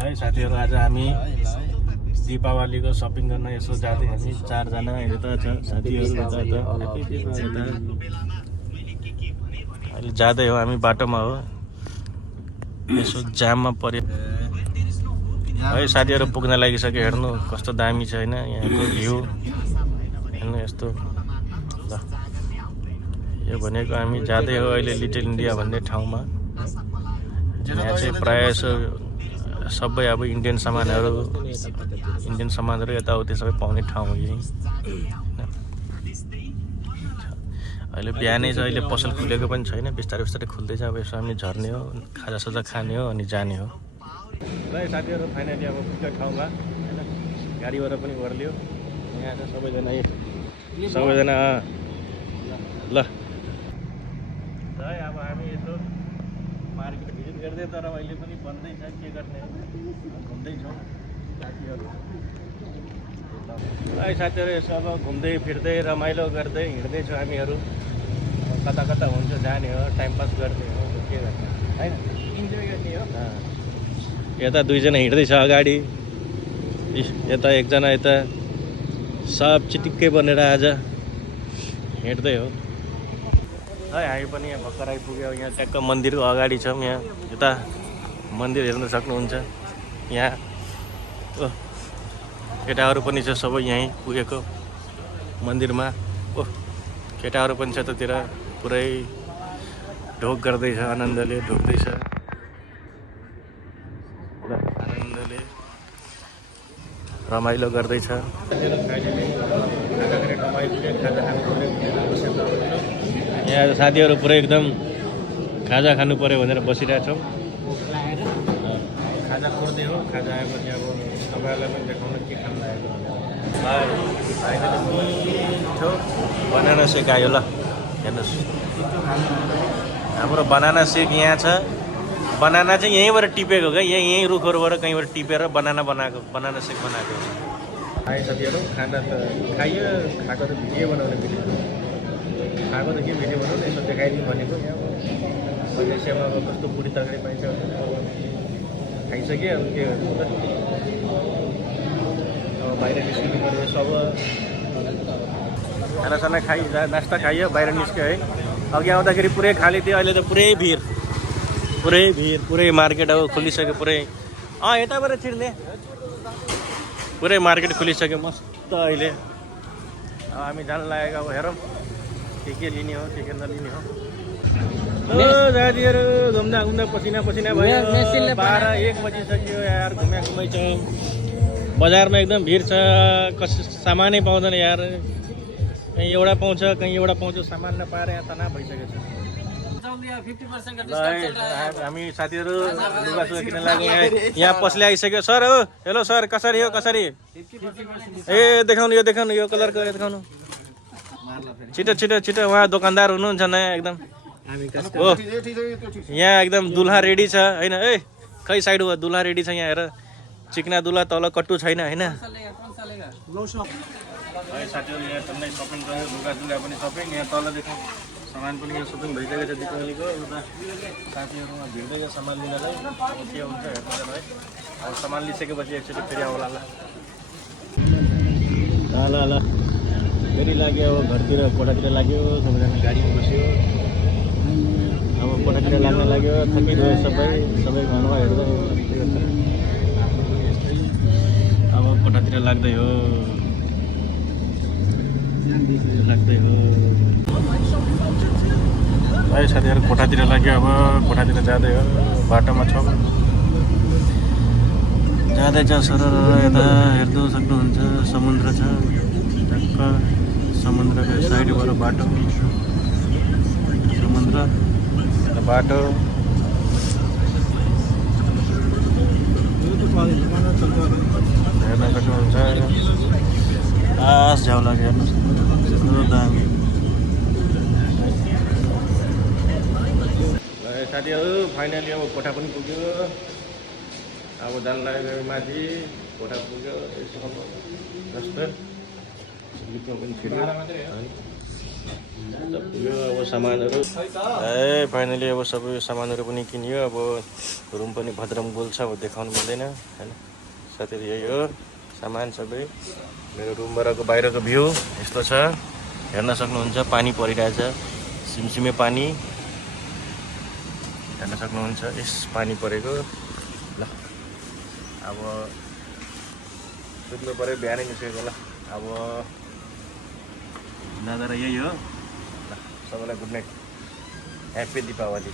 है साथीहरू आज हामी दीपावलीको सपिङ गर्न यसो जाँदै हामी 4 जना यता छ साथीहरू यता अहिले जाँदै हो हामी बाटोमा हो यसो जाममा पर्यो है साथीहरू पुग्न लागिसक्यो हेर्नु कस्तो दामी छ हैन यहाँको भ्यू हेर्नु यस्तो ल यो भनेको हामी जाँदै हो अहिले लिटल इन्डिया भन्ने ठाउँमा यहाँ चाहिँ प्रायः सबै अब इन्डियन सामानहरू यताउति सबै पाउने ठाउँ हो यही अहिले बिहानै छ अहिले पसल खुलेको पनि छैन बिस्तारै बिस्तारै खुल्दैछ अब यसो हामी झर्ने हो खाजासाजा खाने हो अनि जाने हो ल साथीहरू फाइनली अब पुग्यो ठाउँमा हैन गाडीबाट पनि ओर्लियो यहाँ छ सबैजना ल अब हामी यसो मार्केट भिजिट गर्दै तर अहिले पनि बन्दै छ के गर्ने घुम्दैछौँ साथीहरू साथीहरू यसो अब घुम्दै फिर्दै रमाइलो गर्दै हिँड्दैछौँ हामीहरू कता कता हुन्छ जाने हो टाइम पास गर्ने हो के गर्ने हैन इन्जोय गर्ने हो यता दुईजना हिँड्दैछ अगाडि यता एकजना यता सब चिटिक्कै बनेर आज हिँड्दै हो है हामी पनि यहाँ भर्खर आइपुग्यो यहाँ ट्याक्क मन्दिरको अगाडि छौँ यहाँ यता मन्दिर हेर्न सक्नुहुन्छ यहाँ केटाहरू पनि छ सबै यहीँ पुगेको मन्दिरमा केटाहरू पनि छ त्यतिर पुरै ढोक गर्दैछ आनन्दले ढोक्दैछ आनन्दले रमाइलो गर्दैछ यहाँ साथीहरू पुरै एकदम खाजा खानु पर्यो भनेर बसिरहेको छौँ खाजा खोर्दै हो खाजा आएपछि अब तपाईँहरूलाई पनि देखाउनु के खानु लागेको बनाना सेक आयो ल हेर्नुहोस् हाम्रो बनाना सेक यहाँ छ बनाना चाहिँ यहीँबाट टिपेको क्या यहीँ रुखहरूबाट कहीँबाट टिपेर बनाना सेक बनाएको आयो साथीहरू खाना त खाइयो खाएको त भिडियो बनाउने भिडियो खाएको त के भिडियो बनाउनु यसो देखाइदिउँ भनेको यहाँ मलेसियामा अब कस्तो बुढी तरकारी पाइन्छ खाइसक्यो अब के गर्नु त अब बाहिर निस्किनु पर्यो सब खानासाना खाइ नास्ता खाइयो बाहिर निस्क्यो है अघि आउँदाखेरि पुरै खाली थियो अहिले त पुरै मार्केट अब खुलिसक्यो पुरै यताबाट छिर्ने पुरै मार्केट खुलिसक्यो मस्त अहिले अब हामी जान लागेको अब हेरौँ के लिने हो के नलिने हो साथीहरू घुम्दा पसिना भयो 12-1 बजिसक्यो यार घुमाइ छ बजारमा एकदम भिड छ सामानै पाउँदैन यार कहीँ एउटा पाउँछ कहीँ एउटा पाउँछ सामान नपाएर यहाँ तनाव भइसकेको छ हामी साथीहरू लुगासुगा किन्न लाग्यौँ यहाँ पसले आइसक्यो सर हो हेलो सर कसरी हो कसरी ए देखाउनु यो कलरको देखाउनु छिटो उहाँ दोकानदार हुनुहुन्छ नयाँ एकदम हो यहाँ एकदम दुल्हा रेडी छ होइन ए खै साइड हो दुल्हा रेडी छ यहाँ हेर चिकना दुल्हा तल कट्टु छैन होइन साथीहरू यहाँ टन्नै सपिङ गऱ्यो लुगा पनि सपिङ यहाँ तलदेखि सामान पनि यहाँ सपिङ भइसकेको छ दिपावलीको उता साथीहरूमा भिड्दै छ सामान लिनलाई अब के हुन्छ हेर्नु है अब सामान लिइसकेपछि एकचोटि फेरि आउला ल फेरि लाग्यो अब घरतिर कोठातिर लाग्यो सबैजना गाडीमा बस्यो अब कोठातिर लाग्न लाग्यो थकिरह्यो सबै घरमा हेर्दै अब कोठातिर लाग्दै हो है साथीहरू कोठातिर लाग्यो अब कोठातिर जाँदै हो बाटोमा छौँ जाँदैछ सर यता हेर्नु सक्नुहुन्छ समुद्र छ टक्क समुद्रको साइडबाट बाटो समुद्र बाटो हेर्न सक्नुहुन्छ झ्याउ लाग्यो हेर्नुहोस् दामी साथीहरू फाइनली अब कोठा पनि पुग्यो अब जान लाग्यो माथि कोठा पुग्यो जस्तो पनि यो अब सामानहरू फाइनली अब सबै सामानहरू पनि किनियो। अब रुम पनि भद्रम गोल छ, अब देखाउनु मिल्दैन होइन। साथीहरू यही हो सामान सबै। मेरो रुमबाटको बाहिरको भ्यू यस्तो छ, हेर्न सक्नुहुन्छ। पानी परिरहेछ, सिमसिमे पानी हेर्न सक्नुहुन्छ। यस पानी परेको ल। अब सुत्नु पऱ्यो, बिहानै निस्केको ल। अब नजारा यही हो ल। सबैलाई गुड नाइट, ह्याप्पी दीपावली।